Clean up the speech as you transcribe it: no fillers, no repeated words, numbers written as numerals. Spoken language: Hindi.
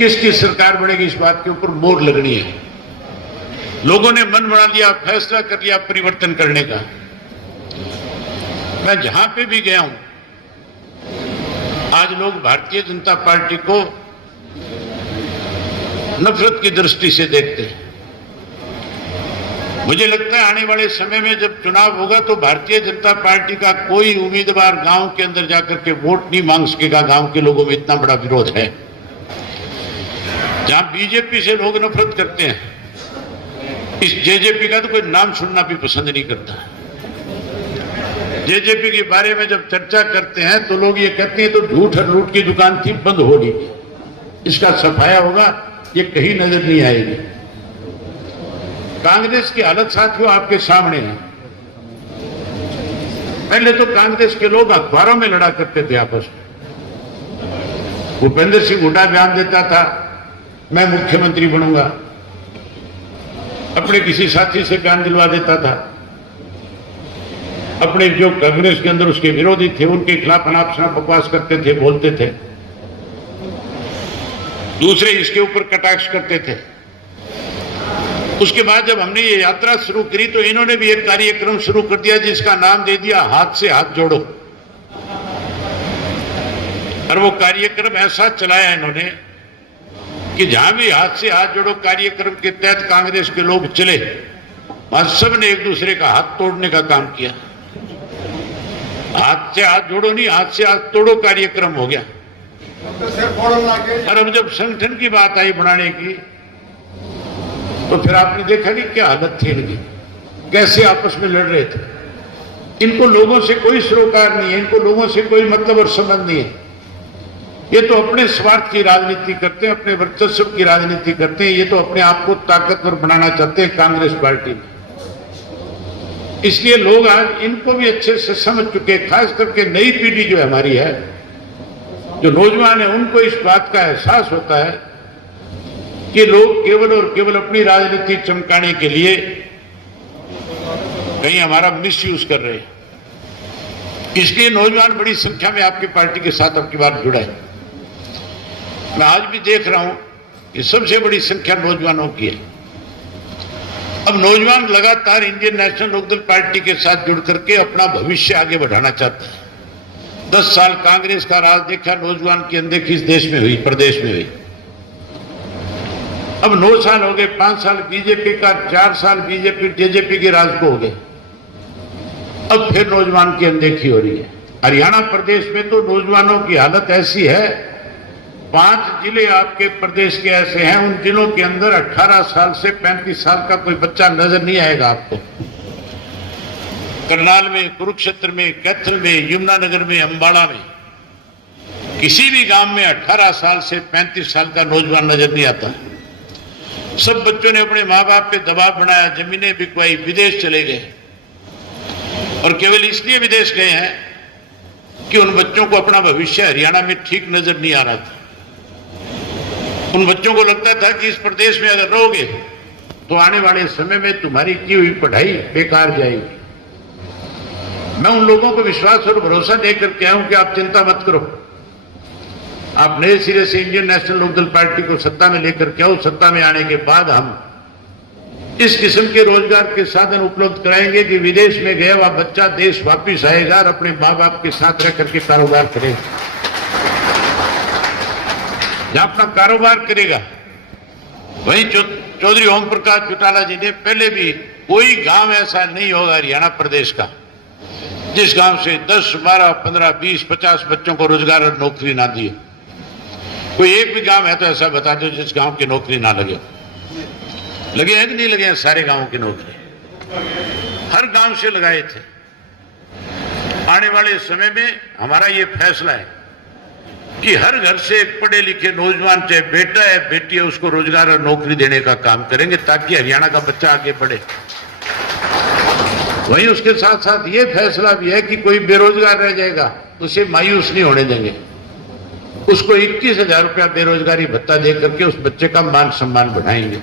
किसकी सरकार बनेगी इस बात के ऊपर मोहर लगनी है। लोगों ने मन बना लिया, फैसला कर लिया परिवर्तन करने का। मैं जहां पे भी गया हूं, आज लोग भारतीय जनता पार्टी को नफरत की दृष्टि से देखते हैं। मुझे लगता है आने वाले समय में जब चुनाव होगा तो भारतीय जनता पार्टी का कोई उम्मीदवार गांव के अंदर जाकर के वोट नहीं मांग सकेगा। गांव के लोगों में इतना बड़ा विरोध है। जहां बीजेपी से लोग नफरत करते हैं, इस जेजेपी का तो कोई नाम सुनना भी पसंद नहीं करता। जेजेपी के बारे में जब चर्चा करते हैं तो लोग ये कहते हैं तो झूठ और लूट की दुकान थी, बंद हो गई। इसका सफाया होगा, ये कहीं नजर नहीं आएगी। कांग्रेस की हालत साथियों आपके सामने है। पहले तो कांग्रेस के लोग अखबारों में लड़ा करते थे आपस में। भूपेंद्र सिंह हुड्डा बयान देता था मैं मुख्यमंत्री बनूंगा, अपने किसी साथी से बयान दिलवा देता था। अपने जो कांग्रेस के अंदर उसके विरोधी थे उनके खिलाफ अनाप शनाप बकवास करते थे, बोलते थे। दूसरे इसके ऊपर कटाक्ष करते थे। उसके बाद जब हमने ये यात्रा शुरू करी तो इन्होंने भी एक कार्यक्रम शुरू कर दिया जिसका नाम दे दिया हाथ से हाथ जोड़ो। और वो कार्यक्रम ऐसा चलाया इन्होंने कि जहां भी हाथ से हाथ जोड़ो कार्यक्रम के तहत कांग्रेस के लोग चले, वहां सब ने एक दूसरे का हाथ तोड़ने का काम किया। हाथ से हाथ जोड़ो नहीं, हाथ से हाथ तोड़ो कार्यक्रम हो गया। और अब जब संगठन की बात आई बनाने की तो फिर आपने देखा कि क्या हालत थी इनकी, कैसे आपस में लड़ रहे थे। इनको लोगों से कोई सरोकार नहीं है, इनको लोगों से कोई मतलब और संबंध नहीं है। ये तो अपने स्वार्थ की राजनीति करते हैं, अपने वर्चस्व की राजनीति करते हैं। ये तो अपने आप को ताकतवर बनाना चाहते हैं कांग्रेस पार्टी में। इसलिए लोग आज इनको भी अच्छे से समझ चुके, खास करके नई पीढ़ी जो हमारी है, जो नौजवान है, उनको इस बात का एहसास होता है कि लोग केवल और केवल अपनी राजनीति चमकाने के लिए कहीं हमारा मिसयूज कर रहे हैं। इसलिए नौजवान बड़ी संख्या में आपकी पार्टी के साथ अब की बार जुड़ा है। मैं आज भी देख रहा हूं कि सबसे बड़ी संख्या नौजवानों की है। अब नौजवान लगातार इंडियन नेशनल लोकदल पार्टी के साथ जुड़ करके अपना भविष्य आगे बढ़ाना चाहता है। 10 साल कांग्रेस का राज देखा, नौजवान की अनदेखी इस देश में हुई, प्रदेश में हुई। अब 9 साल हो गए, 5 साल बीजेपी का, 4 साल बीजेपी जेजेपी के राज को हो गए। अब फिर नौजवान की अनदेखी हो रही है। हरियाणा प्रदेश में तो नौजवानों की हालत ऐसी है, 5 जिले आपके प्रदेश के ऐसे हैं, उन जिलों के अंदर 18 साल से 35 साल का कोई बच्चा नजर नहीं आएगा आपको। करनाल में, कुरुक्षेत्र में, कैथल में, यमुनानगर में, अंबाला में, किसी भी गांव में 18 साल से 35 साल का नौजवान नजर नहीं आता। सब बच्चों ने अपने माँ बाप पे दबाव बनाया, जमीनें बिकवाई, विदेश चले गए। और केवल इसलिए विदेश गए हैं कि उन बच्चों को अपना भविष्य हरियाणा में ठीक नजर नहीं आ रहा था। उन बच्चों को लगता था कि इस प्रदेश में अगर रहोगे तो आने वाले समय में तुम्हारी की हुई पढ़ाई बेकार जाएगी। मैं उन लोगों को विश्वास और भरोसा देकर के आया हूं कि आप चिंता मत करो, आप नए सिरे से इंडियन नेशनल लोकदल पार्टी को सत्ता में लेकर के आओ। सत्ता में आने के बाद हम इस किस्म के रोजगार के साधन उपलब्ध कराएंगे कि विदेश में गया हुआ बच्चा देश वापिस आएगा और अपने माँ बाप के साथ रह करके कारोबार करेगा। जहां अपना कारोबार करेगा, वहीं चौधरी ओम प्रकाश चौटाला जी ने पहले भी कोई गांव ऐसा नहीं होगा हरियाणा प्रदेश का जिस गांव से 10, 12, 15, 20, 50 बच्चों को रोजगार और नौकरी ना दी। कोई एक भी गांव है तो ऐसा बता दो जिस गांव की नौकरी ना लगे। लगे हैं कि नहीं लगे हैं? सारे गांवों की नौकरी हर गांव से लगाए थे। आने वाले समय में हमारा ये फैसला है कि हर घर से एक पढ़े लिखे नौजवान, चाहे बेटा है बेटी है, उसको रोजगार और नौकरी देने का काम करेंगे ताकि हरियाणा का बच्चा आगे बढ़े। वहीं उसके साथ साथ ये फैसला भी है कि कोई बेरोजगार रह जाएगा उसे मायूस नहीं होने देंगे। उसको 21,000 रुपया बेरोजगारी भत्ता देकर के उस बच्चे का मान सम्मान बढ़ाएंगे।